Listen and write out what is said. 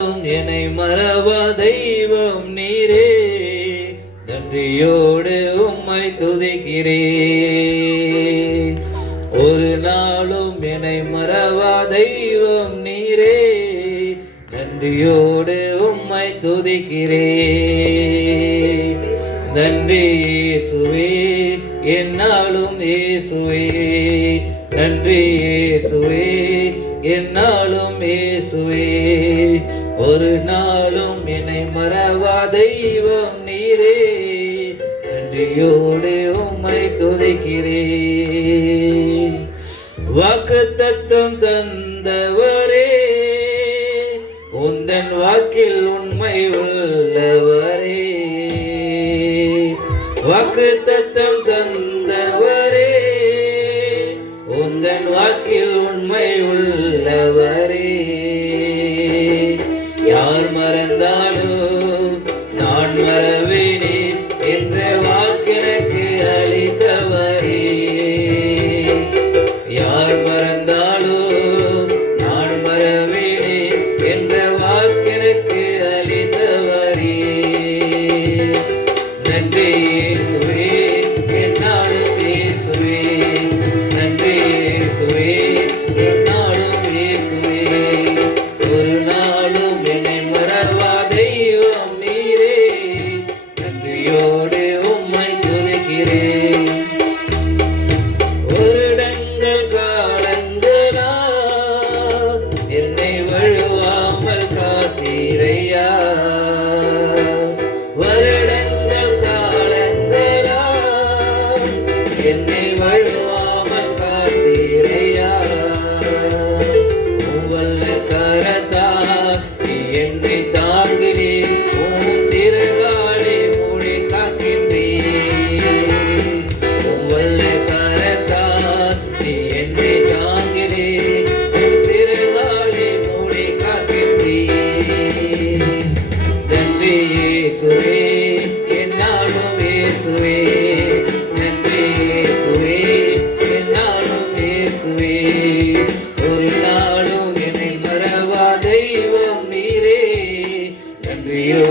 என்னை மறவா தெய்வம் நீரே, நன்றியோடு உம்மை துதிக்கிறேன். ஒரு நாளும் என்னை மறவா தெய்வம் நீரே, நன்றியோடு உம்மை துதிக்கிறேன். நன்றி இயேசுவே, என்னாலும் இயேசுவே, நன்றி இயேசுவே, என்னாலும் இயேசுவே. ஒரு நாளும் என்னை மறவா தெய்வம் நீரே, நன்றியோடு உம்மை துதிக்கிறேன். வாக்குத்தத்தம் தந்தவரே, உந்தன் வாக்கில் உண்மை உள்ளவரே. வாக்குத்தத்தம் தந்தவரே, உந்தன் வாக்கில் உண்மை உள்ளவரே. யார் மறந்தாலும் நான் மறவேனே என்ற வாக்கெனக்கு அளித்தவரே. யார் மறந்தாலும் நான் மறவேனே என்ற வாக்கெனக்கு அளித்தவரே. நன்றி இயேசுவே, என்னாலும் இயேசுவே, நன்றி இயேசுவே, என்னாலும் இயேசுவே. ஒரு நாளும் என்னை மறவா தெய்வம் நீரே, நன்றியோடு உம்மை துதிக்கிறேன். வருடங்கள் காலங்களா என்னை வழுவாமல் காத்தீரையா. வருடங்கள் காலங்களா என்னை வழுவாமல் காத்தீரையா. உவல்ல கரத்தால் நீ என்னை தாங்கினீர், உம் சிறுகாலே மூடி காக்கின்றீர். உவல்ல கரத்தால் நீ என்னை தாங்கினீர், உம் சிறுகாலே மூடி காக்கின்றீர். நன்றி இயேசுவே, என்னாலும் இயேசுவே, நன்றி இயேசுவே, என்னாலும் இயேசுவே. ஒரு நாளும் என்னை மறவா தெய்வம் நீரே, நன்றியோ